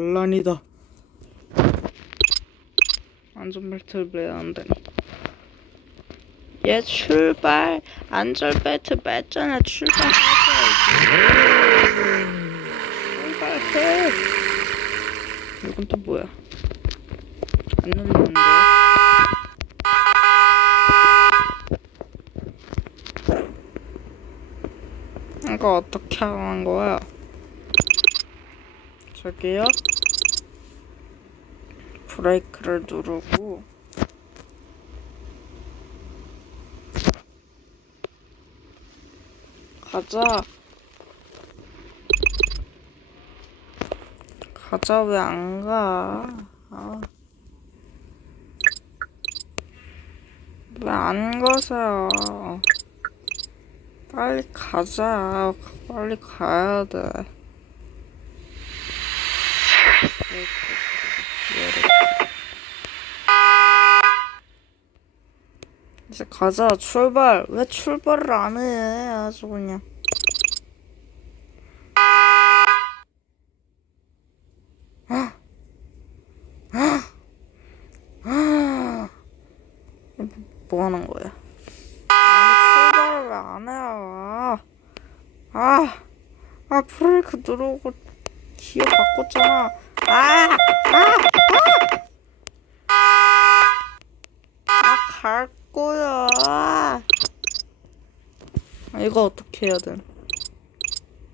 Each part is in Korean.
곤란이다. 안전벨트를 매야 한다니. 얘 출발. 안전벨트 뺐잖아. 출발하자 출발해. 이건 또 뭐야? 안 눌리는데. 이거 어떻게 하는 거야? 저기요? 브레이크를 누르고 가자 가자 왜 안 가? 아. 왜안 가세요? 빨리 가자. 빨리 가야 돼. 이제 가자. 출발. 왜 출발을 안 해? 아주 그냥. 뭐 하는 거야? 출발을 왜안 해요? 아, 아, 브레이크 누르고 기어 바꿨잖아. 아, 아, 아! 아, 갈 거야. 아, 이거 어떻게 해야 돼?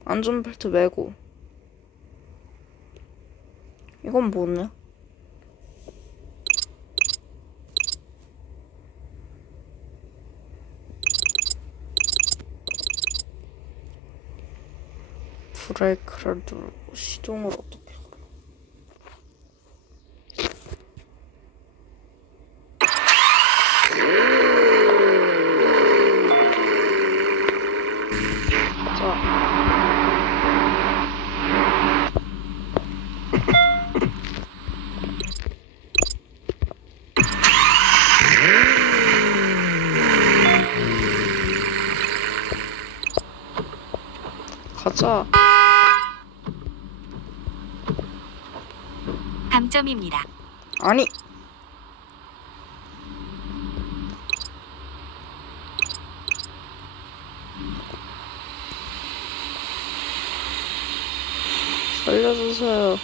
안전벨트 매고. 이건 뭐냐? 브레이크를 누르고 시동을 어떻게. 가자. 감점입니다. 아니. 살려주세요.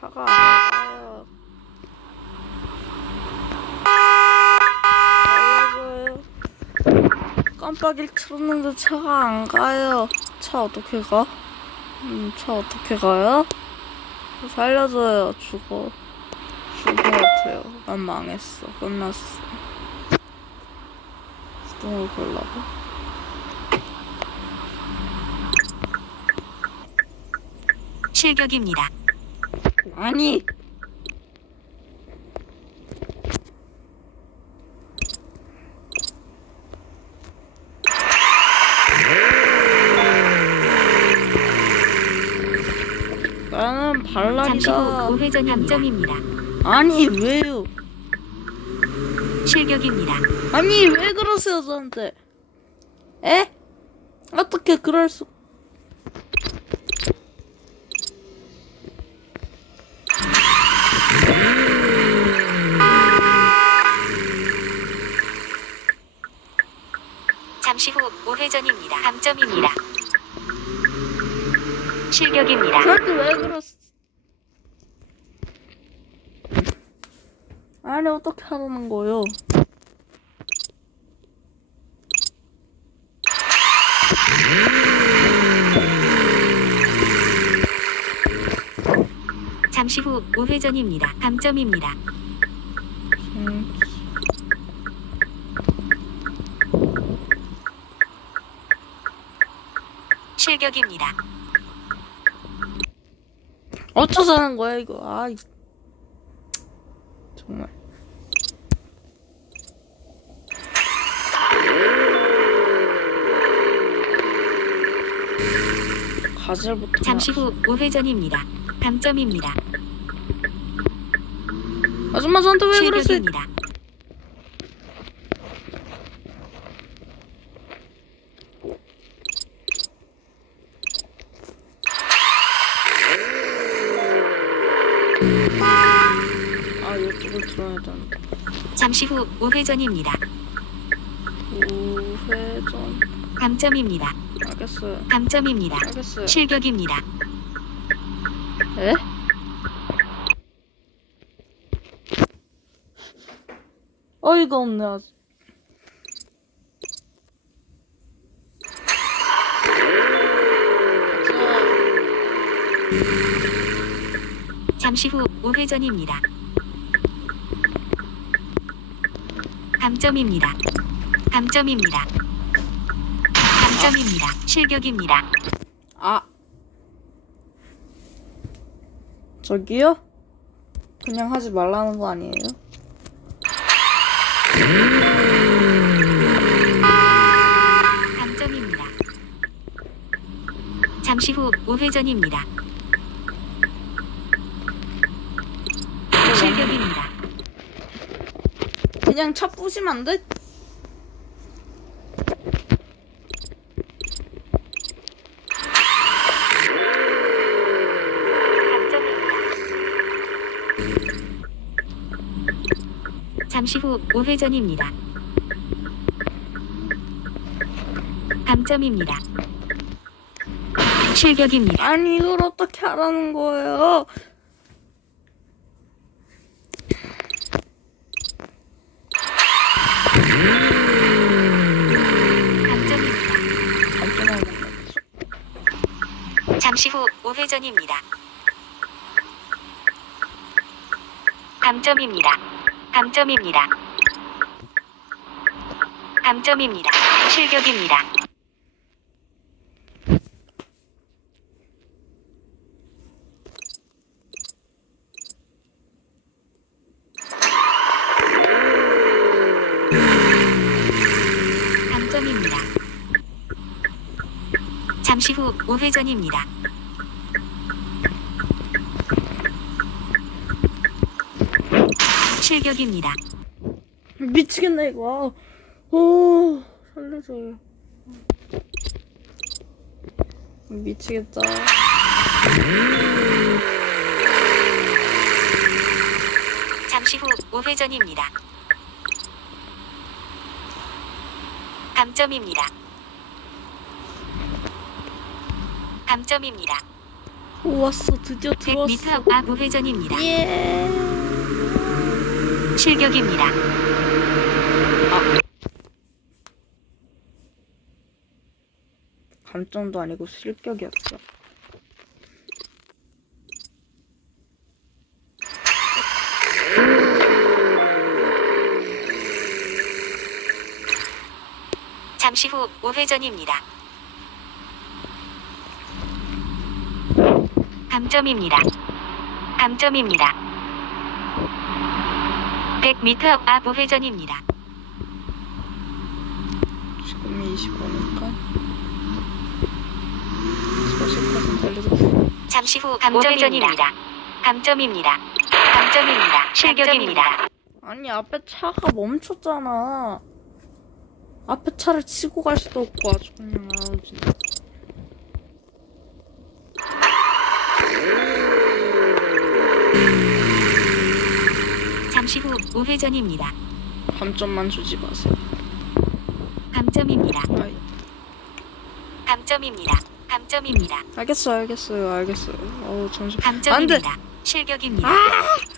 차가 안 가요. 살려줘요. 깜빡이를 틀었는데 차가 안 가요. 차 어떻게 가? 음, 차 어떻게 가요? 살려줘요. 죽어. 죽을 것 같아요. 난 망했어. 끝났어. 시동을 걸라고? 실격입니다. 아니! 나는 잠시 후 발랄이다. 우회전 감점입니다. 아니, 왜요? 실격입니다. 아니, 왜 그러세요, 저한테? 에? 어떻게 그럴 수. 잠시 후 우회전입니다. 감점입니다. 실격입니다. 저한테 왜 그랬어? 아니 어떻게 하라는 거요? 잠시 후 우회전입니다. 감점입니다. 음, 실격입니다. 어쩌자는 거야 이거? 아 이- 정말. 가젤부터. 잠시 후 우회전입니다. 감점입니다. 아줌마 저한테 왜 그러세요? 실격입니다. 아 이쪽을 들어야 되는데 잠시 후 우회전입니다. 우회전 감점입니다. 알겠어요 감점입니다. 알겠어요 실격입니다. 에? 어이가 없네 아주 잠시 후 우회전입니다. 감점입니다. 감점입니다. 감점입니다. 실격입니다. 아 저기요? 그냥 하지 말라는 거 아니에요? 감점입니다. 잠시 후 우회전입니다. 그냥 차 부시면 안 돼? 잠시 후 우회전입니다. 감점입니다. 실격입니다. 아니 이걸 어떻게 하라는 거예요? 감점입니다. 감점을 먹는 잠시 후 우회전입니다. 감점입니다. 감점입니다. 감점입니다. 실격입니다. 잠시 후 우회전입니다. 실격입니다. 미치겠네 이거. 오 살려줘요. 미치겠다. 잠시 후 우회전입니다. 감점입니다. 감점입니다. 오 왔어 드디어 100m 들어왔어. 앞 우회전입니다. 예. 실격입니다. 감점도 아니고 실격이었어. 잠시 후 우회전입니다. 감점입니다. 감점입니다. 100m 앞 우회전입니다. 지금이 20분이니까 40% 걸려서 잠시 후 우회전입니다. 감점입니다. 감점입니다. 실격입니다. 아니 앞에 차가 멈췄잖아. 앞에 차를 치고 갈 수도 없고 아주 그냥 아우 진짜. 잠시 후 우회전입니다. 감점만 주지 마세요. 감점입니다. 아이, 감점입니다. 감점입니다. 알겠어요, 알겠어요, 알겠어요. 어우 잠시. 감점입니다. 실격입니다. 아!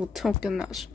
못 해먹겠네 아주.